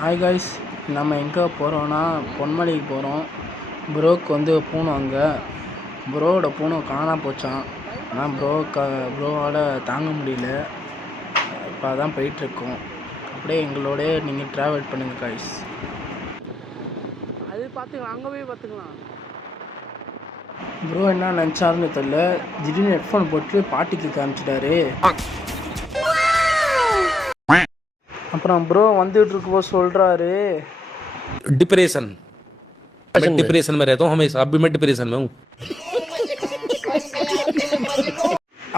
Hi guys, நம்ம எங்கே போகிறோன்னா பொன்மலைக்கு போகிறோம். ப்ரோக்கு வந்து பூனை அங்கே ப்ரோவோட பூனை காணா போச்சான். ஆனால் ப்ரோவால் தாங்க முடியல. இப்போ அதான் போயிட்டுருக்கோம். அப்படியே எங்களோட நீங்கள் ட்ராவல் பண்ணுங்கள் காய்ஸ். அது பார்த்துக்கலாம், அங்கே போய் பார்த்துக்கலாம். ப்ரோ என்ன நினச்சாருன்னு தெரியல, திடீர்னு ஹெட்ஃபோன் போட்டு பாட்டிக்கு காமிச்சிட்டாரு. அப்புறம் ப்ரோ வந்துட்டு இருக்கும்போது சொல்கிறாரு, डिप्रेशन मैं डिप्रेशन में रहता हूँ हमेशा. अभी मैं डिप्रेशन में हूँ.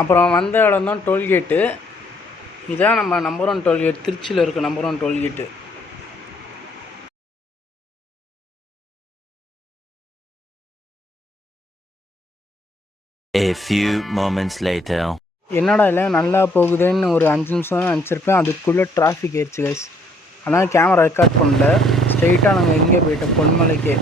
அப்புறம் வந்த இடம் தான் டோல்கேட்டு. இதான் நம்ம நம்பர் 1 டோல்கேட், திருச்சியில் இருக்க number 1 tollgate. A few moments later. என்னடா இல்லை நல்லா போகுதுன்னு ஒரு 5 நிமிஷம் தான் நினச்சிருப்பேன். அதுக்குள்ளே டிராஃபிக் ஆயிடுச்சு கைஸ். ஆனால் கேமரா ரெக்கார்ட் பண்ணல. ஸ்ட்ரெயிட்டாக நாங்கள் எங்கே போயிட்டோம், பொன்மலைக்கே.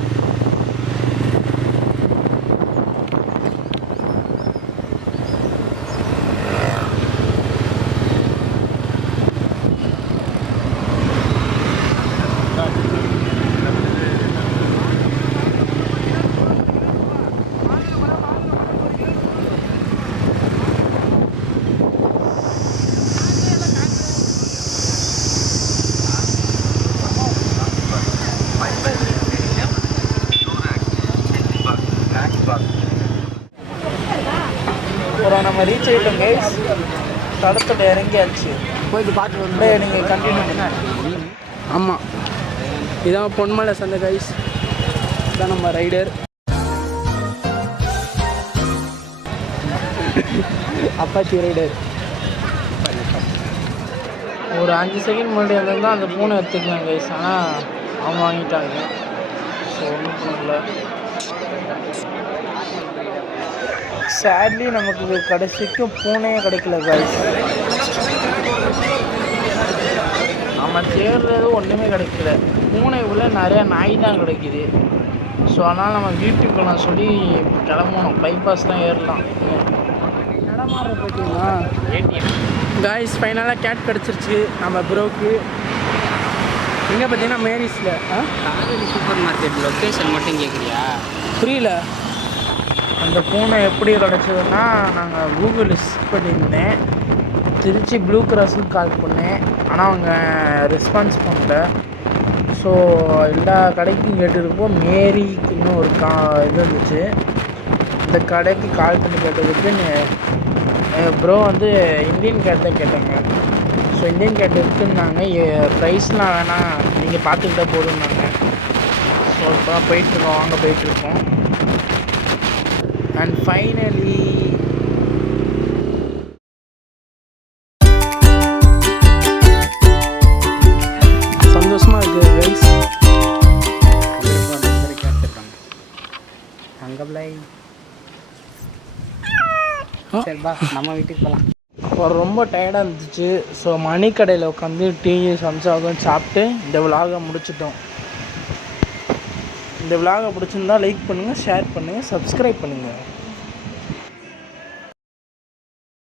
அப்புறம் நம்ம ரீச் ஆகிட்டோம் கைஸ். தடத்தில் இறங்கியாச்சு. போயிட்டு பார்த்து வந்து நீங்கள் கண்டினியூ பண்ண. ஆமாம், இதான் பொன்மலை சந்தை கைஸ். இதான் நம்ம ரைடர் அப்பாச்சி ரைடர். ஒரு 5 செகண்ட் முன்னாடி வந்திருந்தால் அந்த பூனை எடுத்துக்கலாம் கைஸ். ஆனால் அவங்க வாங்கிட்டாங்க. ஸோ ஒன்றும் பண்ணல. சேட்லி நமக்கு கடைசிக்கும் பூனையே கிடைக்கல கைஸ். நம்ம தேடுறது ஒன்றுமே கிடைக்கல. பூனை உள்ள நிறையா நாய் தான் கிடைக்கிது. ஸோ அதனால் நம்ம வீட்டுக்கு போகலாம் சொல்லி கிளம்பணும். பைபாஸ் தான் ஏறலாம். இடமாற போயிட்டீங்களா காய்ஸ்? ஃபைனலாக கேட் கிடச்சிருச்சு நம்ம ப்ரோக்கு. எங்கே பார்த்தீங்கன்னா மேரிஸில். காவேரி சூப்பர் மார்க்கெட் லொக்கேஷன் மட்டும் கேட்குறியா? புரியல. அந்த பூனை எப்படி கிடச்சதுன்னா, நாங்கள் கூகுள் லிஸ்ட் பண்ணியிருந்தேன். திருச்சி ப்ளூ கிராஸுக்கு கால் பண்ணேன். ஆனால் அவங்க ரெஸ்பான்ஸ் பண்ணல. ஸோ எல்லா கடைக்கும் கேட்டுருப்போ மேரிக்கு இன்னும் ஒரு இது இருந்துச்சு. இந்த கடைக்கு கால் பண்ணி கேட்டதுக்கு ப்ரோ வந்து இந்தியன் கேட் தான் கேட்டாங்க. ஸோ இந்தியன் கேட் இருக்குன்னாங்க. ப்ரைஸ்லாம் வேணாம், நீங்கள் பார்த்துக்கிட்டா போதும்னாங்க. ஸோ இப்போ தான் போயிட்டுருக்கோம். வாங்க போயிட்டுருக்கோம். And finally சந்தோஷமா இருக்கு கைஸ். சரிப்பா, நம்ம வீட்டுக்கு போகலாம். அப்புறம் ரொம்ப டயர்டாக இருந்துச்சு. ஸோ மணிக்கடையில் உட்காந்து டீ சம்சாவும் சாப்பிட்டு இந்த விலாகை முடிச்சிட்டோம். இந்த விலாகை பிடிச்சிருந்தா லைக் பண்ணுங்கள், ஷேர் பண்ணுங்கள், சப்ஸ்கிரைப் பண்ணுங்கள்.